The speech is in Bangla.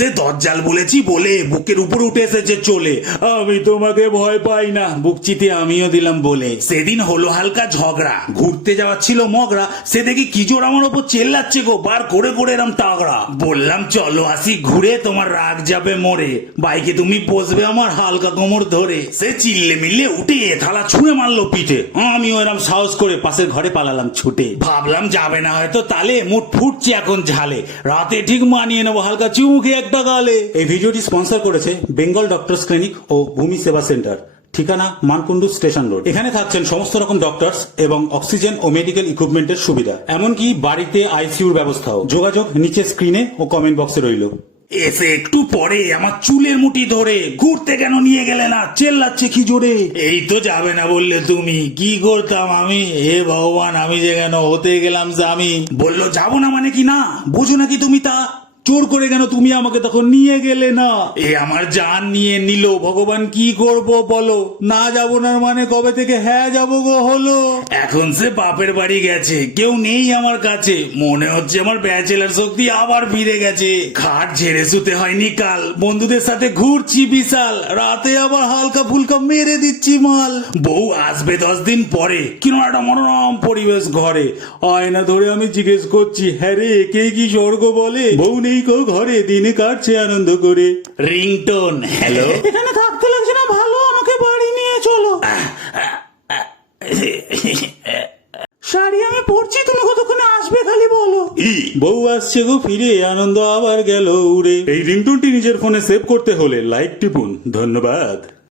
সে দজ্জাল বলেছি বলে বুকের উপর উঠে এসেছে চলে। আমি তোমাকে ভয় পাই না, বুক চিতে আমিও দিলাম বলে। সেদিন হলো হালকা ঝগড়া, ঘুরতে যাওয়ার ছিল মগরা, সে দেখি কি জোর আমার ওপর চেল্লাচ্ছে গো, বার করে করে এরম তাগড়া। বললাম চলো আসি ঘুরে, তোমার রাগ যাবে মরে, বাইকে তুমি বসবে আমার হালকা কোমর ধরে। সে চিল্লে মিল্লে উঠে থালা ছুঁড়ে মারলো পিঠে, আমিও এরম সাহস করে পাশের ঘরে পালালাম ছুটে। ভাবলাম যাবে না হয়তো তালে, মুড ফুটছে এখন ঝালে, রাতে ঠিক মানিয়ে নেবো হালকা চুমুকে একটা গালে। এই ভিডিওটি স্পন্সর করেছে বেঙ্গল ডক্টরস ক্লিনিক ও ভূমি সেবা সেন্টার, ঠিকানা মানকুন্ডু স্টেশন রোড। এখানে থাকছেন সমস্ত রকম ডক্টরস এবং অক্সিজেন ও মেডিকেল ইকুইপমেন্টের সুবিধা, এমনকি বাড়িতে আইসিইউর ব্যবস্থাও। যোগাযোগ নিচে স্ক্রিনে ও কমেন্ট বক্সে রইল। এসে একটু পরে আমার চুলের মুঠি ধরে, ঘুরতে কেন নিয়ে গেলে না, চেল্লাচ্ছে কি জোরে। এই তো যাবে না বললে তুমি, কি করতাম আমি, হে ভগবান আমি যে কেন হতে গেলাম স্বামী। বললো যাবো না মানে কি না, বোঝো নাকি তুমি তা, জোর করে কেন তুমি আমাকে তখন নিয়ে গেলে না। এ আমার জান নিয়ে নিল, ভগবান কি করব বলো, না যাবো না মানে কবে থেকে হ্যাঁ যাবো গো হলো। এখন সে বাপের বাড়ি গেছে, কেউ নেই আমার কাছে, মনে হচ্ছে আমার ব্যাচেলার শক্তি আবার ফিরে গেছে। খাট ঝেড়ে শুতে হয়নি কাল, বন্ধুদের সাথে ঘুরছি বিশাল, রাতে আবার হালকা ফুলকা মেরে দিচ্ছি মাল। বউ আসবে 10 দিন পরে, কিনো একটা মনোরম পরিবেশ ঘরে, আয়না ধরে আমি জিজ্ঞেস করছি হ্যাঁ রে কে কি স্বর্গ বলে, বউ নেই কো ঘরে, দিনে কাটছে আনন্দ করে। রিংটোন হ্যালো, এখানে থাকতে লাগছে না ভালো, আমাকে বাড়ি নিয়ে চলো। শাড়ি আমি পরছি, তুমি কতক্ষণে আসবে খালি বলো। বউ আসছে গো ফিরে, আনন্দ আবার গেল উড়ে। এই রিংটোনটি নিজের ফোনে সেভ করতে হলে লাইক টিপুন। ধন্যবাদ।